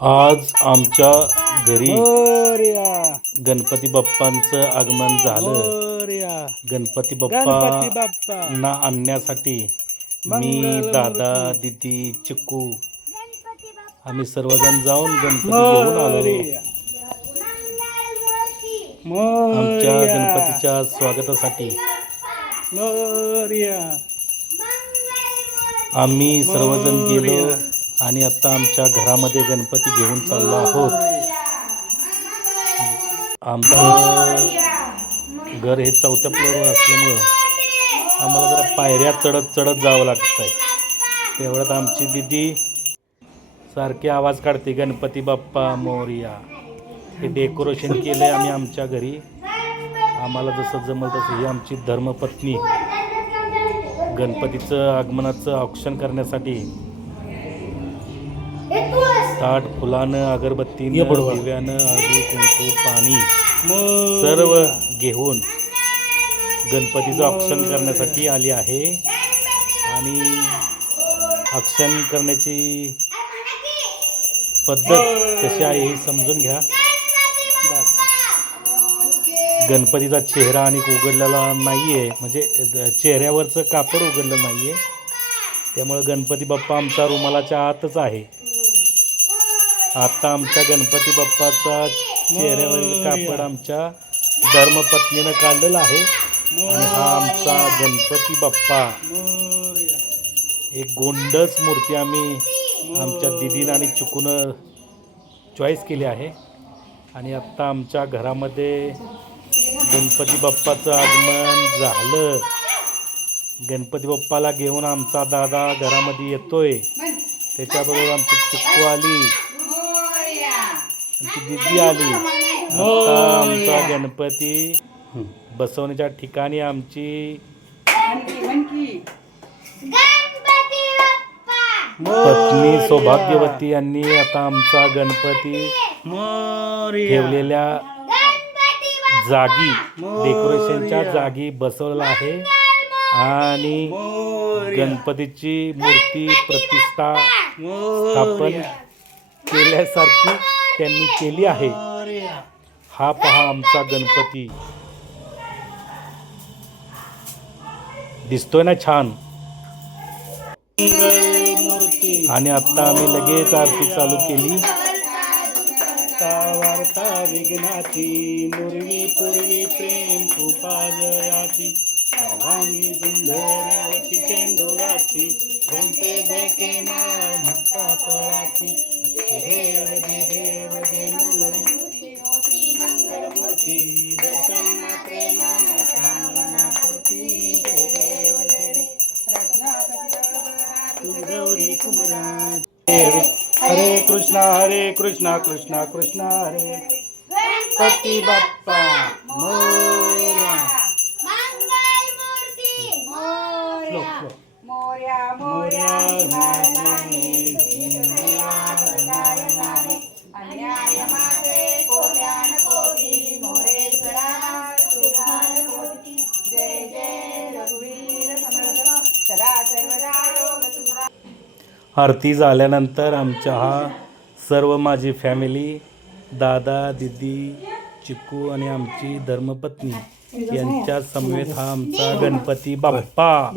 आज आमच्या घरी गणपती बाप्पांचं आगमन झालं. गणपती गणपती बाप्पा. ना आणण्यासाठी मी दादा दिदी चिक्कू आम्ही सर्वजण जाऊन गणपती घेऊन आलो. मोरया आमच्या गणपतीच्या स्वागतासाठी. आम्ही सर्वजण गेलो. आणि आता आमच्या घरामध्ये गणपती घेऊन चाललो आहोत. आमचं घर हे चौथ्या फ्लोअरवर असल्यामुळं आम्हाला जरा पायऱ्या चढत चढत जावं लागत आहे तेवढ्यात आमची दिदी सारखी आवाज काढते गणपती बाप्पा मोरिया. हे डेकोरेशन केलं आहे आम्ही आमच्या घरी. आम्हाला जसं जमल तसं ही आमची धर्मपत्नी गणपतीचं आगमनाचं औक्षण करण्यासाठी ताट फुलानं अगरबत्तीनं. दिव्यानं हळदी कुंकू पाणी. सर्व घेऊन गणपतीचं औक्षण करण्यासाठी आली आहे आणि औक्षण करण्याची पद्धत कशी आहे हे समजून घ्या. गणपतीचा चेहरा आणि उघडलेला नाही आहे म्हणजे चेहऱ्यावरचं कापड उघडलं नाही आहे त्यामुळं गणपती बाप्पा आमचा रुमालाच्या आतच आहे आता आमच्या गणपती बाप्पाचा चेहऱ्यावरील कापड आमच्या धर्मपत्नीनं काढलेलं आहे. आणि हा आमचा गणपती बाप्पा. एक गोंडस मूर्ती आम्ही आमच्या दिदीनं आणि चुकून चॉईस केली आहे. आणि आत्ता आमच्या घरामध्ये गणपती बाप्पाचं आगमन झालं. गणपती बाप्पाला घेऊन आमचा दादा घरामध्ये येतोय. त्याच्याबरोबर आमची चिक्कू आली. आमची दिदी आली. आता आमचा गणपती बसवण्याच्या ठिकाणी आमची पत्नी सौभाग्यवती यांनी आता आमचा गणपती मोरया. ठेवलेल्या जागी डेकोरेशनच्या जागी बसवलेला आहे. आणि. गणपतीची मूर्ती प्रतिष्ठा स्थापन. केल्यासारखी त्यांनी केली आहे. हा पहा आमचा गणपती. दिसतोय ना छान? आणि आता आम्ही लगेच आरती चालू केली. वार्ता विघ्नाची मुरवी पूर्वी प्रेम कृपाजयाची सर्वांगी सुंदरवती चेंडुराची गणपे देखे मा भक्ता पळाची देव देव गौरी हरे कृष्णा हरे कृष्णा कृष्णा कृष्णा हरे. गणपती बाप्पा. आरती झाल्यानंतर आमच्या हा सर्व माझी फॅमिली दादा दिदी चिकू आणि आमची धर्मपत्नी यांच्या समवेत हा आमचा गणपती बाप्पा.